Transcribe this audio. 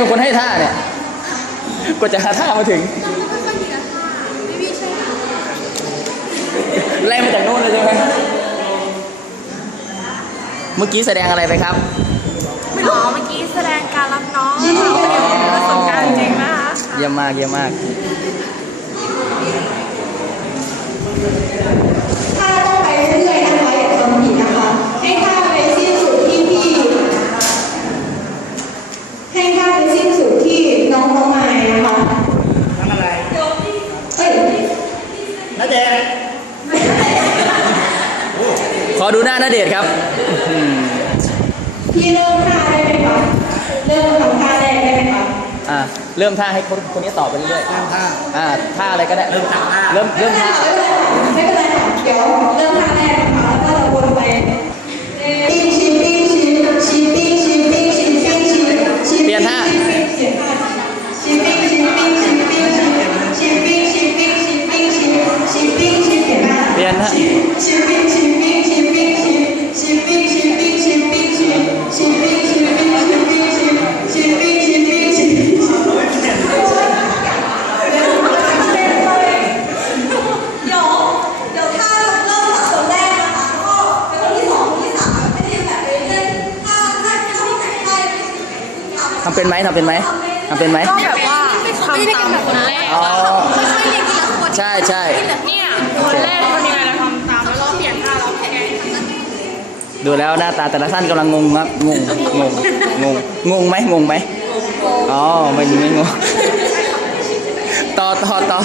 กว่าจะหาท่ามาถึงไล่มาจากโน่นเลยใช่ไหมเมื่อกี้แสดงอะไรไปครับอ๋อเมื่อกี้แสดงการรับน้องประสบการณ์จริงนะคะเยี่ยมมากเยี่ยมมาก ท่าต้องไปเรื่อยๆนะคะอย่าทำผิดนะคะ ให้ท่าไปสิ้นสุดที่พี่ ให้ท่าไปสิ้นสุดที่น้องน้องไม้นะคะ ทำอะไร เอ้ย นัดเดชขอดูหน้าณเดชน์ครับ พี่เริ่มท่าได้ไหมคะเริ่มทำท่าแรกได้ไหมคะอ่าเริ่มท่าให้คนคนนี้ตอบไปเรื่อยตามท่าๆอ่าท่าอะไรก็ได้ เริ่มจากท่า เริ่มเริ่มท่า ไม่เป็นไรค่ะเดี๋ยวเริ่มท่าแรกนะคะแล้วก็ ทำทำเป็นไหมทำเป็นไหมทำเป็นไหมก็แบบว่าทำตามคนแรกอ๋อค่อยๆเรียนทีละคนใช่ใช่เนี่ยคนแรกคนยังไงเราทำตามแล้วเราเปลี่ยนท่าเราแค่ไงดูแล้วหน้าตาแต่ละท่านกำลังงงครับงงงงงงงงไหมงงไหมอ๋อไม่ไม่งงต่อต่อต่อ